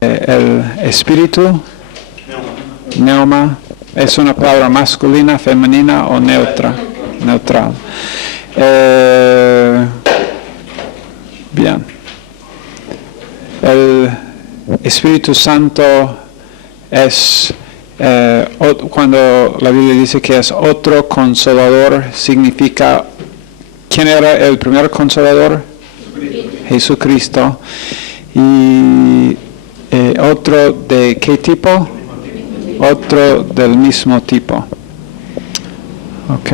El espíritu, neuma, es una palabra masculina, femenina o neutra, neutral. Bien. El Espíritu Santo es, cuando la Biblia dice que es otro consolador, significa, ¿quién era el primer consolador? Jesucristo. Y otro de qué tipo? Otro del mismo tipo. ¿Ok?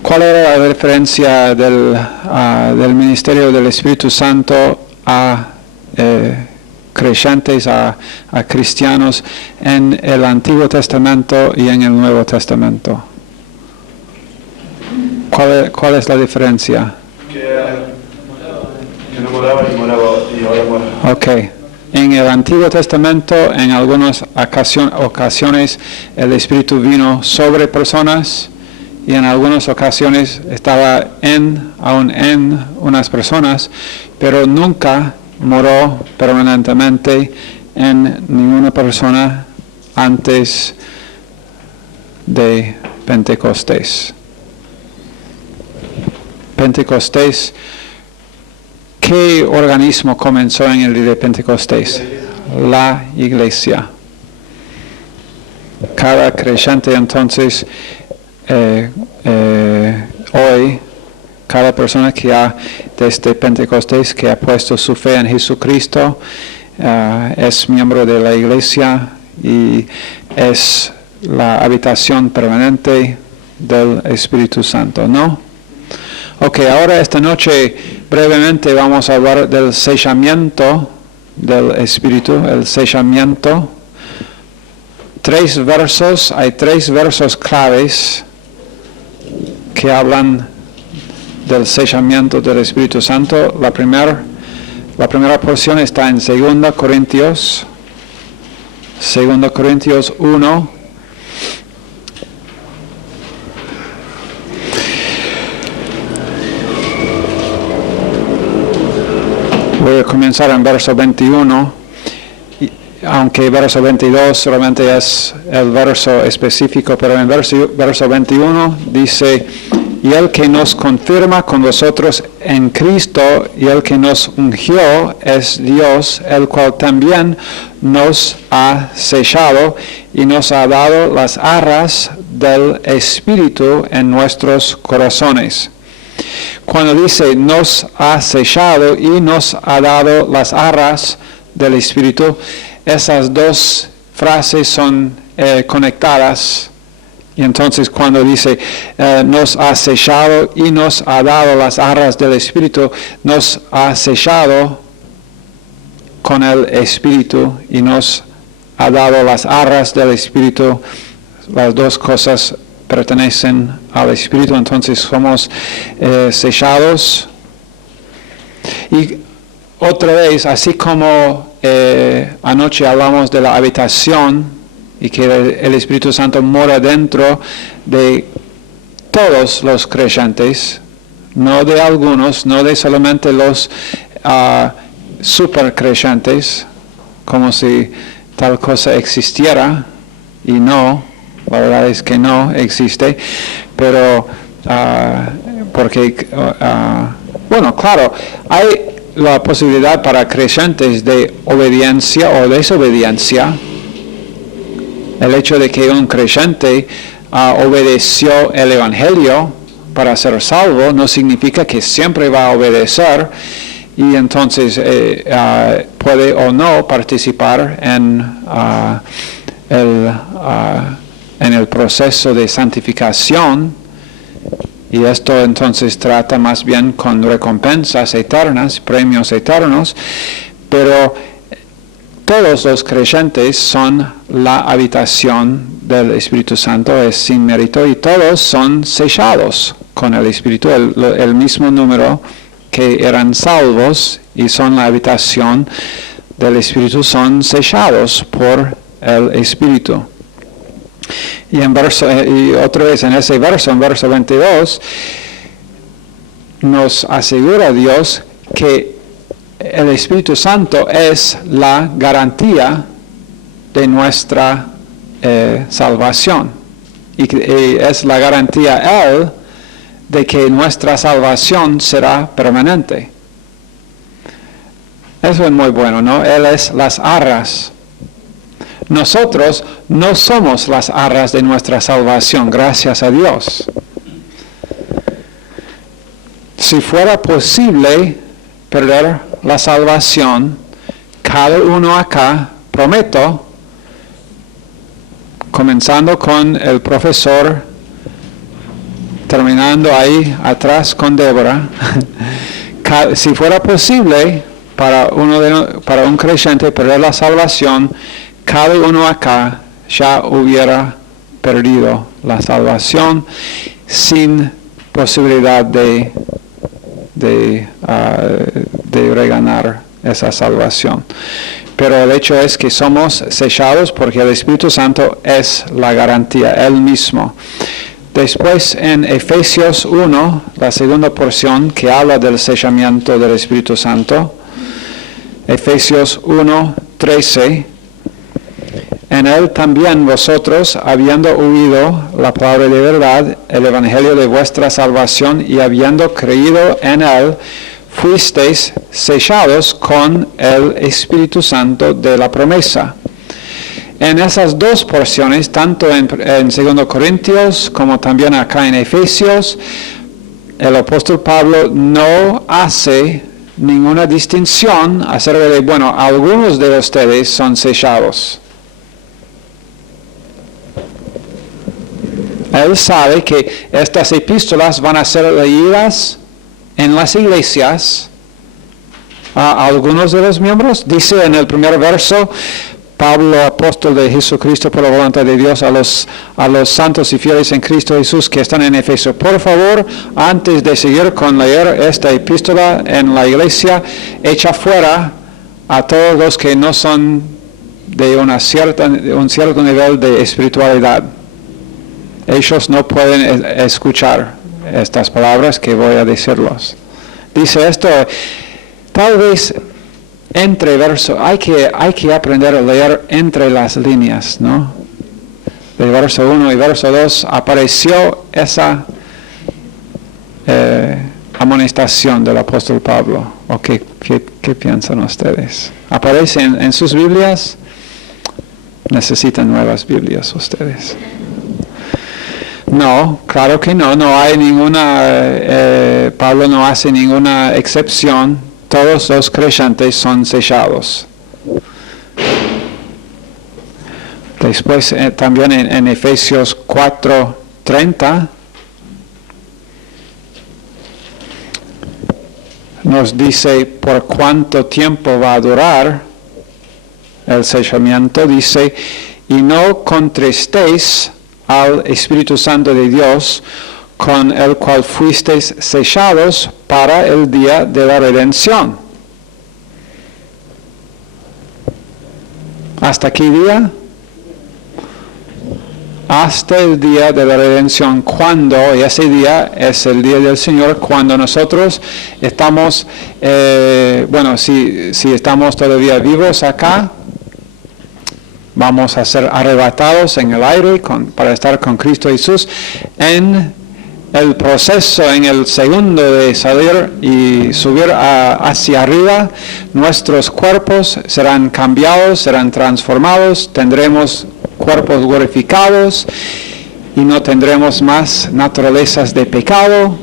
¿Cuál era la referencia del ministerio del Espíritu Santo a creyentes, a cristianos en el Antiguo Testamento y en el Nuevo Testamento? ¿Cuál es la diferencia? Que no moraba y ahora mora. Ok. En el Antiguo Testamento, en algunas ocasiones, el Espíritu vino sobre personas y en algunas ocasiones estaba aún en unas personas, pero nunca moró permanentemente en ninguna persona antes de Pentecostés. Pentecostés, ¿qué organismo comenzó en el día de Pentecostés? La iglesia. Cada creyente entonces, hoy, cada persona que ha, desde Pentecostés, que ha puesto su fe en Jesucristo, es miembro de la iglesia y es la habitación permanente del Espíritu Santo, ¿no? Ok, ahora esta noche brevemente vamos a hablar del sellamiento del Espíritu, el sellamiento. Hay tres versos claves que hablan del sellamiento del Espíritu Santo. La primera porción está en 2 Corintios 1. Voy a comenzar en verso 21, aunque verso 22 solamente es el verso específico, pero en verso 21 dice: y el que nos confirma con vosotros en Cristo y el que nos ungió es Dios, el cual también nos ha sellado y nos ha dado las arras del Espíritu en nuestros corazones. Cuando dice nos ha sellado y nos ha dado las arras del Espíritu, esas dos frases son conectadas. Y entonces cuando dice nos ha sellado y nos ha dado las arras del Espíritu, nos ha sellado con el Espíritu y nos ha dado las arras del Espíritu. Las dos cosas pertenecen al Espíritu, entonces somos sellados. Y otra vez, así como anoche hablamos de la habitación y que el Espíritu Santo mora dentro de todos los creyentes, no de algunos, no de solamente los super creyentes, como si tal cosa existiera, y no, la verdad es que no existe, pero porque, bueno, claro, hay la posibilidad para creyentes de obediencia o desobediencia. El hecho de que un creyente obedeció el Evangelio para ser salvo no significa que siempre va a obedecer y entonces puede o no participar en el proceso de santificación, y esto entonces trata más bien con recompensas eternas, premios eternos, pero todos los creyentes son la habitación del Espíritu Santo, es sin mérito, y todos son sellados con el Espíritu, el mismo número que eran salvos y son la habitación del Espíritu, son sellados por el Espíritu. Y otra vez en ese verso, en verso 22, nos asegura Dios que el Espíritu Santo es la garantía de nuestra salvación. Y es la garantía Él de que nuestra salvación será permanente. Eso es muy bueno, ¿no? Él es las arras. Nosotros no somos las arras de nuestra salvación, gracias a Dios. Si fuera posible perder la salvación, cada uno acá, prometo, comenzando con el profesor, terminando ahí atrás con Débora, si fuera posible para un creyente perder la salvación, cada uno acá ya hubiera perdido la salvación sin posibilidad de reganar esa salvación. Pero el hecho es que somos sellados porque el Espíritu Santo es la garantía, Él mismo. Después en Efesios 1, la segunda porción que habla del sellamiento del Espíritu Santo, Efesios 1, 13, en Él también vosotros, habiendo oído la palabra de verdad, el evangelio de vuestra salvación, y habiendo creído en Él, fuisteis sellados con el Espíritu Santo de la promesa. En esas dos porciones, tanto en 2 Corintios como también acá en Efesios, el apóstol Pablo no hace ninguna distinción acerca de, bueno, algunos de ustedes son sellados. Él sabe que estas epístolas van a ser leídas en las iglesias a algunos de los miembros. Dice en el primer verso, Pablo, apóstol de Jesucristo por la voluntad de Dios, a los santos y fieles en Cristo Jesús que están en Efeso. Por favor, antes de seguir con leer esta epístola en la iglesia, echa fuera a todos los que no son de un cierto nivel de espiritualidad. Ellos no pueden escuchar estas palabras que voy a decirlos. Dice esto, tal vez entre versos, hay que aprender a leer entre las líneas, ¿no? De verso 1 y verso 2 apareció esa amonestación del apóstol Pablo. ¿O qué piensan ustedes? ¿Aparece en sus Biblias? Necesitan nuevas Biblias ustedes. No, claro que no hay ninguna, Pablo no hace ninguna excepción, todos los creyentes son sellados. Después también en Efesios 4:30 nos dice por cuánto tiempo va a durar el sellamiento, dice, y no contristéis al Espíritu Santo de Dios, con el cual fuisteis sellados para el día de la redención. ¿Hasta qué día? Hasta el día de la redención, cuando, y ese día es el día del Señor, cuando nosotros estamos, si estamos todavía vivos acá, vamos a ser arrebatados en el aire para estar con Cristo Jesús. En el proceso, en el segundo de salir y subir hacia arriba, nuestros cuerpos serán cambiados, serán transformados, tendremos cuerpos glorificados y no tendremos más naturalezas de pecado.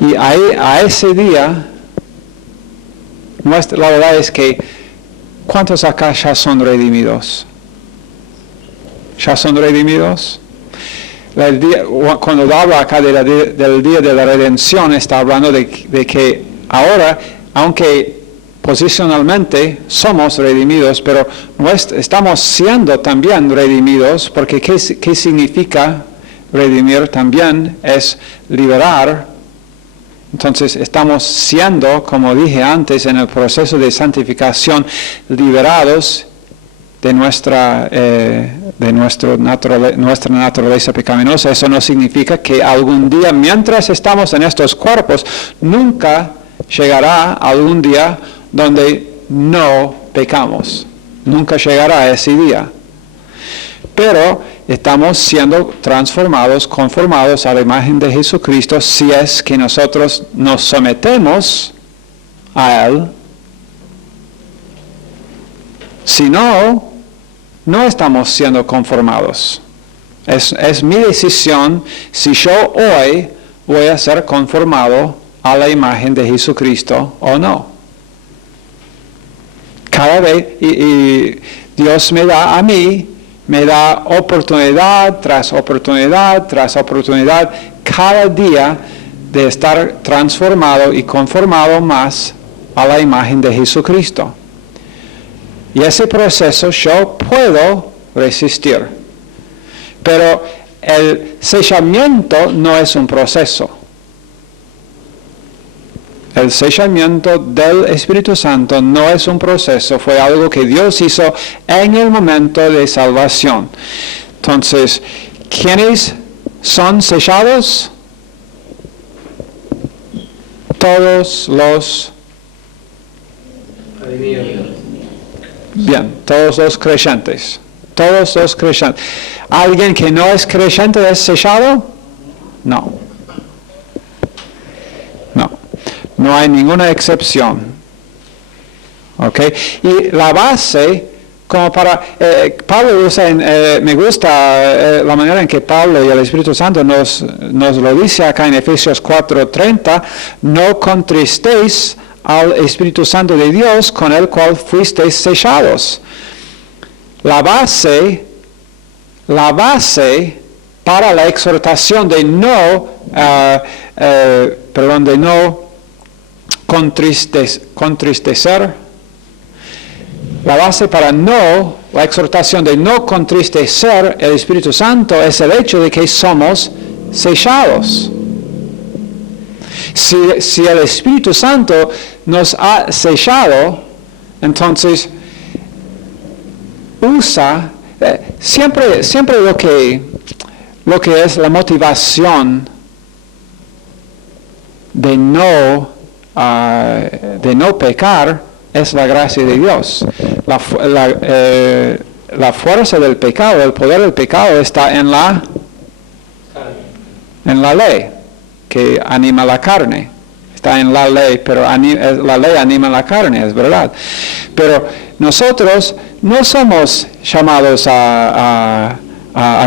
Y a ese día, la verdad es que ¿cuántos acá ya son redimidos? ¿Ya son redimidos? Cuando habla acá del día de la redención, está hablando de que ahora, aunque posicionalmente somos redimidos, pero estamos siendo también redimidos, porque ¿qué significa redimir? También es liberar. Entonces estamos siendo, como dije antes, en el proceso de santificación, liberados de nuestra naturaleza pecaminosa. Eso no significa que algún día, mientras estamos en estos cuerpos, nunca llegará algún día donde no pecamos. Nunca llegará ese día. Pero estamos siendo transformados, conformados a la imagen de Jesucristo si es que nosotros nos sometemos a Él. Si no, no estamos siendo conformados. Es mi decisión si yo hoy voy a ser conformado a la imagen de Jesucristo o no. Cada vez, y Dios me da a mí, me da oportunidad tras oportunidad tras oportunidad, cada día de estar transformado y conformado más a la imagen de Jesucristo. Y ese proceso yo puedo resistir. Pero el sellamiento no es un proceso. El sellamiento del Espíritu Santo no es un proceso, fue algo que Dios hizo en el momento de salvación. Entonces, ¿quiénes son sellados? Todos los... Bien, todos los creyentes. Todos los creyentes. ¿Alguien que no es creyente es sellado? No. No. No hay ninguna excepción. ¿Ok? Y la base, como para... Pablo usa, me gusta la manera en que Pablo y el Espíritu Santo nos lo dice acá en Efesios 4:30, no contristéis al Espíritu Santo de Dios con el cual fuisteis sellados. La base para la exhortación de no contristecer, la base para la exhortación de no contristecer el Espíritu Santo es el hecho de que somos sellados. Si el Espíritu Santo nos ha sellado, entonces usa siempre lo que es la motivación de no pecar es la gracia de Dios. La fuerza del pecado, el poder del pecado está en la ley que anima la carne. Está en la ley, pero la ley anima la carne, es verdad. Pero nosotros no somos llamados a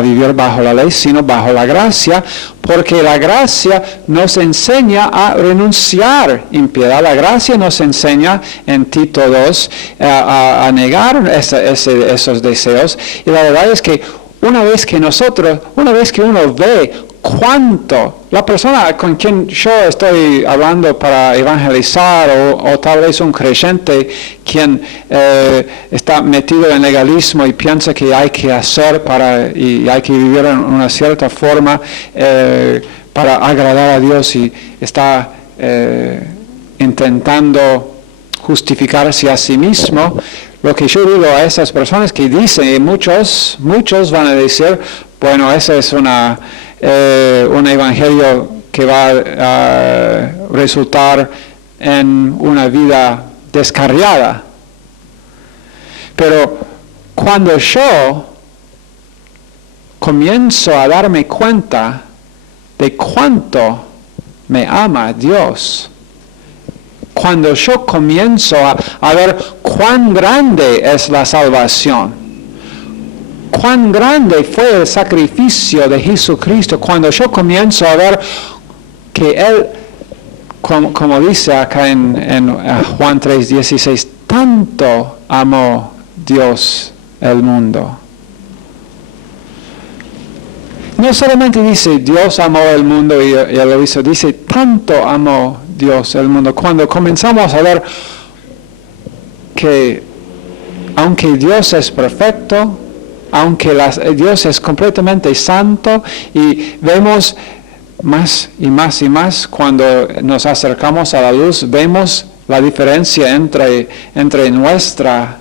vivir bajo la ley, sino bajo la gracia, porque la gracia nos enseña a renunciar impiedad. La gracia nos enseña en Tito 2 a negar esos deseos. Y la verdad es que una vez que uno ve cuánto la persona con quien yo estoy hablando para evangelizar o tal vez un creyente quien está metido en legalismo y piensa que hay que hacer y hay que vivir en una cierta forma para agradar a Dios y está intentando justificarse a sí mismo. Lo que yo digo a esas personas que dicen, y muchos van a decir, bueno, ese es un evangelio que va a resultar en una vida descarriada. Pero cuando yo comienzo a darme cuenta de cuánto me ama Dios, cuando yo comienzo a ver cuán grande es la salvación, cuán grande fue el sacrificio de Jesucristo, cuando yo comienzo a ver que Él, como dice acá en Juan 3:16, tanto amó Dios el mundo. No solamente dice Dios amó el mundo y Él lo hizo, dice tanto amó Dios el mundo. Cuando comenzamos a ver que aunque Dios es perfecto, aunque Dios es completamente santo, y vemos más y más y más cuando nos acercamos a la luz, vemos la diferencia entre nuestra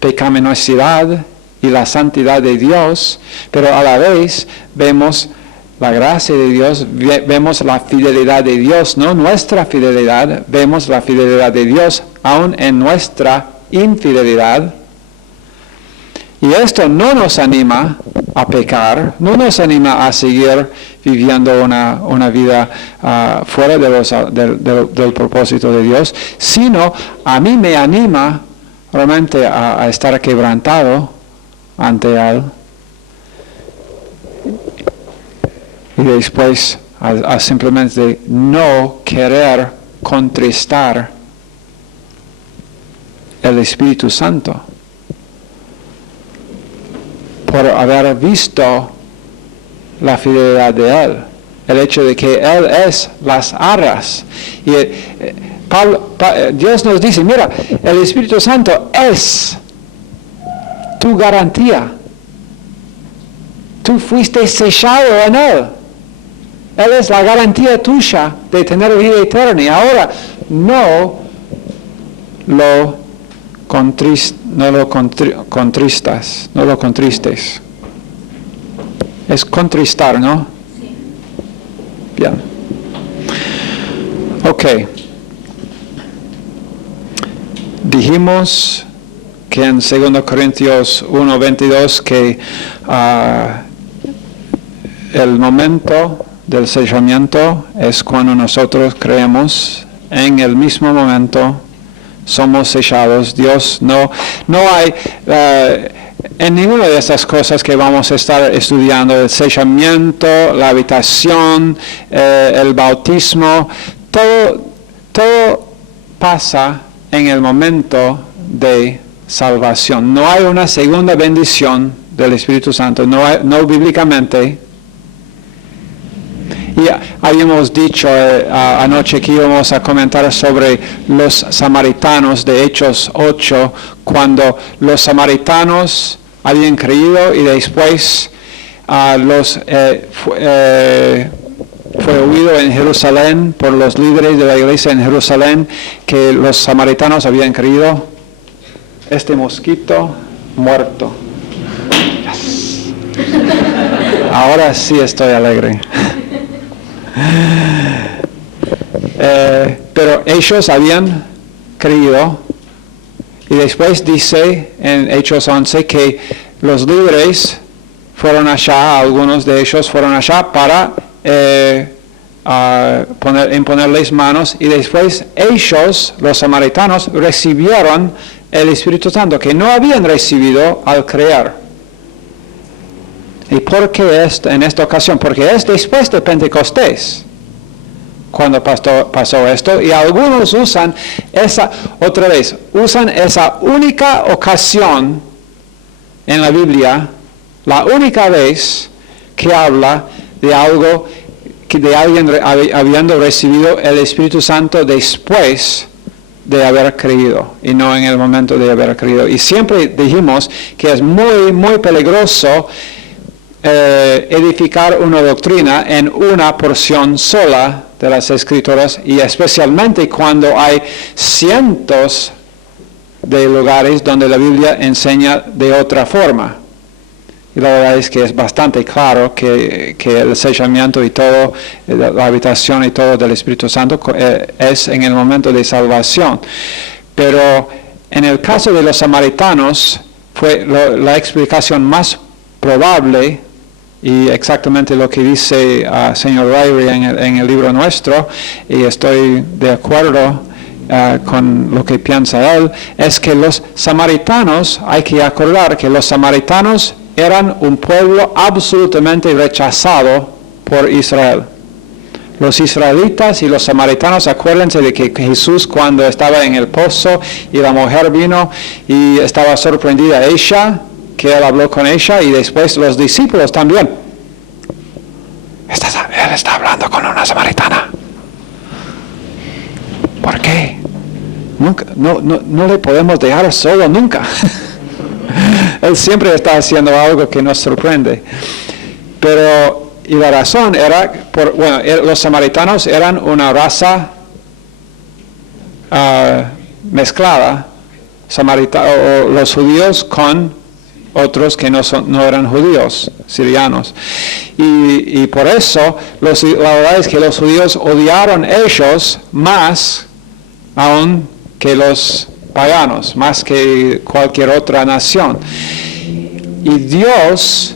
pecaminosidad y la santidad de Dios, pero a la vez vemos la gracia de Dios, vemos la fidelidad de Dios, no nuestra fidelidad, vemos la fidelidad de Dios aún en nuestra infidelidad. Y esto no nos anima a pecar, no nos anima a seguir viviendo una vida fuera del propósito de Dios, sino a mí me anima realmente a estar quebrantado ante Él. Y después a simplemente no querer contristar el Espíritu Santo por haber visto la fidelidad de Él, el hecho de que Él es las arras. Y Dios nos dice, mira, el Espíritu Santo es tu garantía. Tú fuiste sellado en Él. Él es la garantía tuya de tener vida eterna. Y ahora no lo contristes. Es contristar, ¿no? Sí. Bien. Ok. Dijimos que en 2 Corintios 1:22 que el momento del sellamiento es cuando nosotros creemos en el mismo momento somos sellados. Dios no hay en ninguna de estas cosas que vamos a estar estudiando, el sellamiento, la habitación, el bautismo, todo pasa en el momento de salvación. No hay una segunda bendición del Espíritu Santo, no bíblicamente. Y habíamos dicho anoche que íbamos a comentar sobre los samaritanos de Hechos 8, cuando los samaritanos habían creído y después fue oído en Jerusalén por los líderes de la iglesia en Jerusalén que los samaritanos habían creído. Este mosquito muerto. Yes. Ahora sí estoy alegre. Pero ellos habían creído y después dice en Hechos 11 que los líderes fueron allá, algunos de ellos fueron allá para imponerles manos y después ellos, los samaritanos, recibieron el Espíritu Santo que no habían recibido al creer. ¿Y por qué en esta ocasión? Porque es después de Pentecostés cuando pasó esto, y algunos usan esa única ocasión en la Biblia, la única vez que habla de algo, de alguien habiendo recibido el Espíritu Santo después de haber creído, y no en el momento de haber creído. Y siempre dijimos que es muy, muy peligroso edificar una doctrina en una porción sola de las Escrituras, y especialmente cuando hay cientos de lugares donde la Biblia enseña de otra forma. Y la verdad es que es bastante claro que el sellamiento y todo, la habitación y todo del Espíritu Santo es en el momento de salvación. Pero en el caso de los samaritanos fue la explicación más probable, y exactamente lo que dice señor Ryrie en el libro nuestro, y estoy de acuerdo con lo que piensa él, es que los samaritanos, hay que acordar que los samaritanos eran un pueblo absolutamente rechazado por Israel. Los israelitas y los samaritanos, acuérdense de que Jesús, cuando estaba en el pozo y la mujer vino y estaba sorprendida ella, que él habló con ella, y después los discípulos también. Él está hablando con una samaritana. ¿Por qué? No le podemos dejar solo nunca. Él siempre está haciendo algo que nos sorprende. Y la razón era, los samaritanos eran una raza mezclada, o los judíos con otros que no eran judíos, sirianos. Y por eso, la verdad es que los judíos odiaron ellos más aún que los paganos, más que cualquier otra nación. Y Dios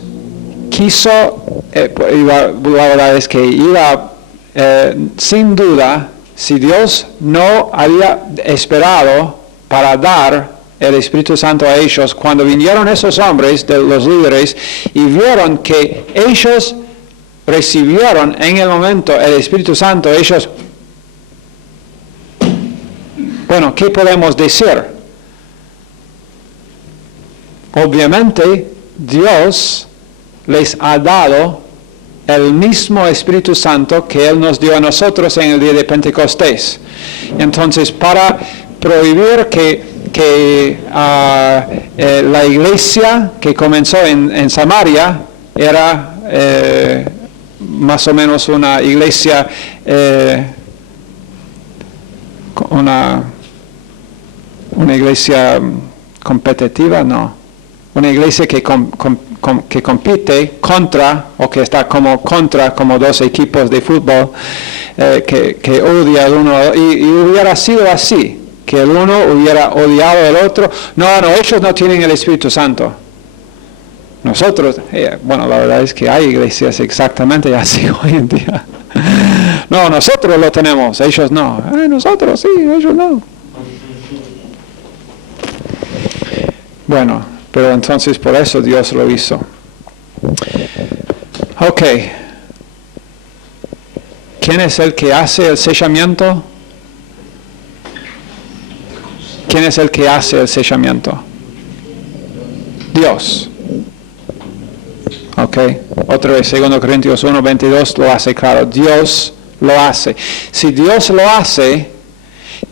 quiso, la verdad es que iba, sin duda, si Dios no había esperado para dar el Espíritu Santo a ellos, cuando vinieron esos hombres, de los líderes, y vieron que ellos recibieron en el momento el Espíritu Santo, ellos, bueno, ¿qué podemos decir? Obviamente, Dios les ha dado el mismo Espíritu Santo que Él nos dio a nosotros en el día de Pentecostés. Entonces, para prohibir que la iglesia que comenzó en Samaria era más o menos una iglesia, una iglesia competitiva, no. Una iglesia que compite contra, o que está como contra, como dos equipos de fútbol, que odia al uno, y hubiera sido así, que el uno hubiera odiado al otro. No, ellos no tienen el Espíritu Santo. Nosotros, bueno, la verdad es que hay iglesias exactamente así hoy en día. No, nosotros lo tenemos, ellos no. Nosotros sí, ellos no. Bueno, pero entonces por eso Dios lo hizo. Ok. ¿Quién es el que hace el sellamiento? ¿Quién es el que hace el sellamiento? Dios. Ok. Otra vez, 2 Corintios 1:22 lo hace claro. Dios lo hace. Si Dios lo hace,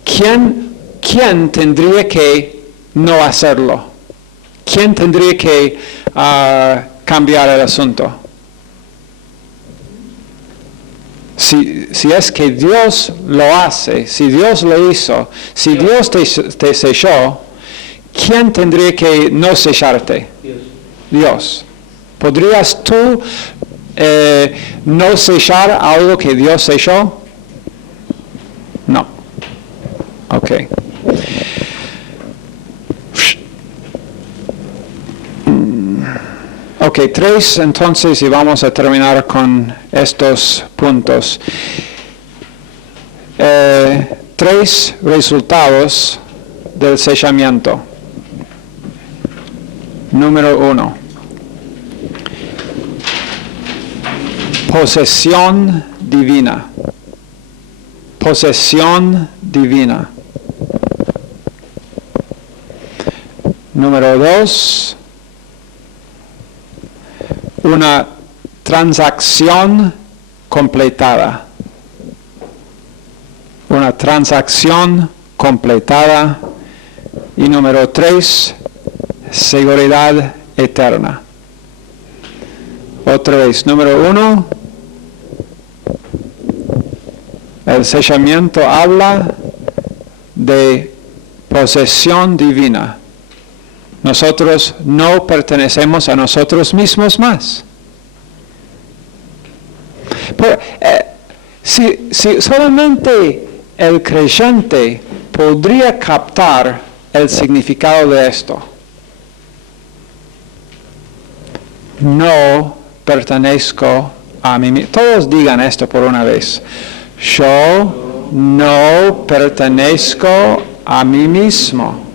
¿quién tendría que no hacerlo? ¿Quién tendría que cambiar el asunto? Si es que Dios lo hace, si Dios lo hizo, si Dios te selló, ¿quién tendría que no sellarte? Dios. ¿Podrías tú no sellar algo que Dios selló? No. Ok. Ok, 3 entonces, y vamos a terminar con estos puntos. 3 resultados del sellamiento. Número 1. Posesión divina. Posesión divina. Número 2. Una transacción completada. Una transacción completada. Y número 3, seguridad eterna. Otra vez, número 1, el sellamiento habla de posesión divina. Nosotros no pertenecemos a nosotros mismos más. Pero, si solamente el creyente podría captar el significado de esto. No pertenezco a mí mismo. Todos digan esto por una vez. Yo no pertenezco a mí mismo.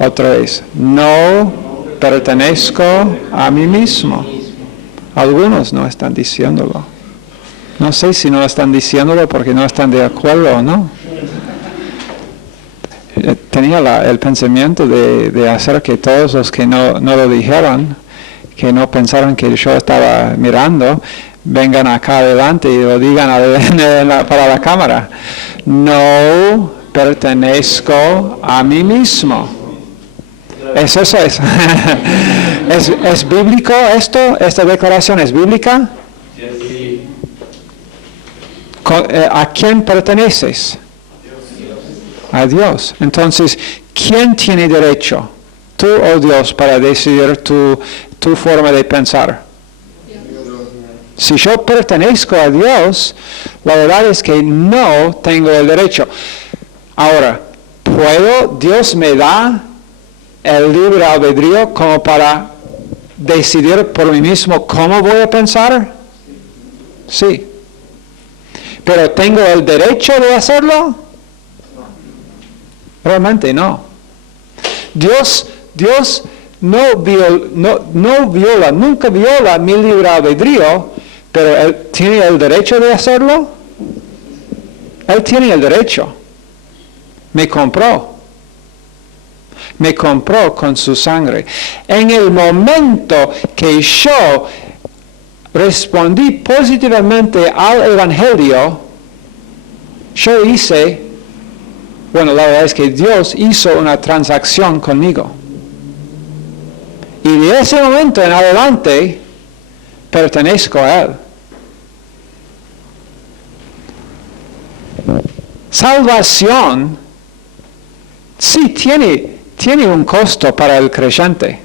Otra vez, no pertenezco a mí mismo. Algunos no están diciéndolo. No sé si no están diciéndolo porque no están de acuerdo o no. Tenía el pensamiento de hacer que todos los que no lo dijeron, que no pensaron que yo estaba mirando, vengan acá adelante y lo digan para la cámara. No pertenezco a mí mismo. Eso es. ¿Es bíblico esto? ¿Esta declaración es bíblica? Sí. ¿A quién perteneces? A Dios. Entonces, ¿quién tiene derecho tú o Dios para decidir tu forma de pensar? Si yo pertenezco a Dios, la verdad es que no tengo el derecho. Ahora, Dios me da el libre albedrío como para decidir por mí mismo cómo voy a pensar? Sí. ¿Pero tengo el derecho de hacerlo? Realmente no. Dios nunca viola mi libre albedrío, pero Él tiene el derecho de hacerlo. Él tiene el derecho. Me compró con su sangre. En el momento que yo respondí positivamente al Evangelio, la verdad es que Dios hizo una transacción conmigo. Y de ese momento en adelante, pertenezco a Él. Salvación, sí tiene un costo para el creyente.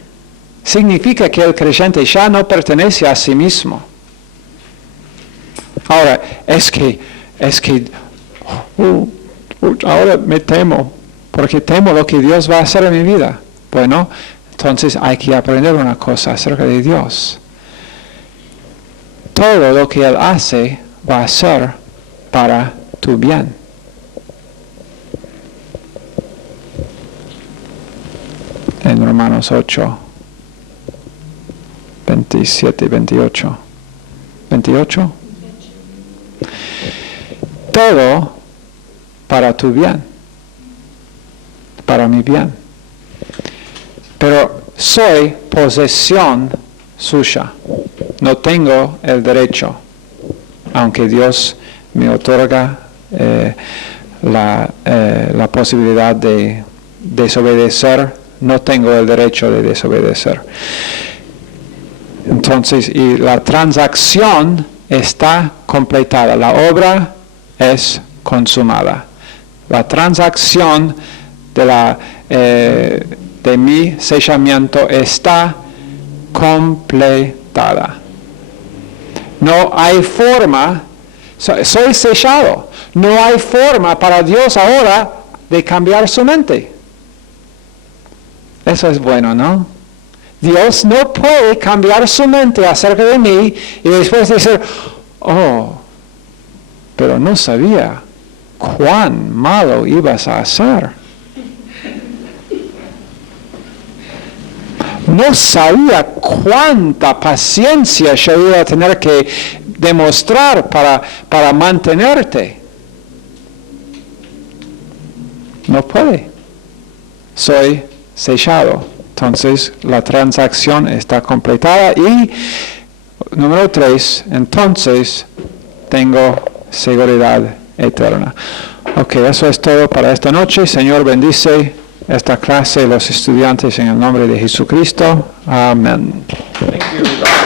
Significa que el creyente ya no pertenece a sí mismo. Ahora, ahora me temo, porque temo lo que Dios va a hacer en mi vida. Bueno, entonces hay que aprender una cosa acerca de Dios. Todo lo que Él hace va a ser para tu bien. En Romanos 8, 27 y 28. 28. Todo para tu bien, para mi bien. Pero soy posesión suya. No tengo el derecho, aunque Dios me otorga la posibilidad de desobedecer. No tengo el derecho de desobedecer. Entonces, y la transacción está completada. La obra es consumada. La transacción de mi sellamiento está completada. No hay forma, soy sellado. No hay forma para Dios ahora de cambiar su mente. Eso es bueno, ¿no? Dios no puede cambiar su mente acerca de mí y después decir, pero no sabía cuán malo ibas a hacer. No sabía cuánta paciencia yo iba a tener que demostrar para mantenerte. No puede. Soy sellado. Entonces la transacción está completada y número 3, entonces tengo seguridad eterna. Ok, eso es todo para esta noche. Señor, bendice esta clase, los estudiantes en el nombre de Jesucristo. Amén. Thank you.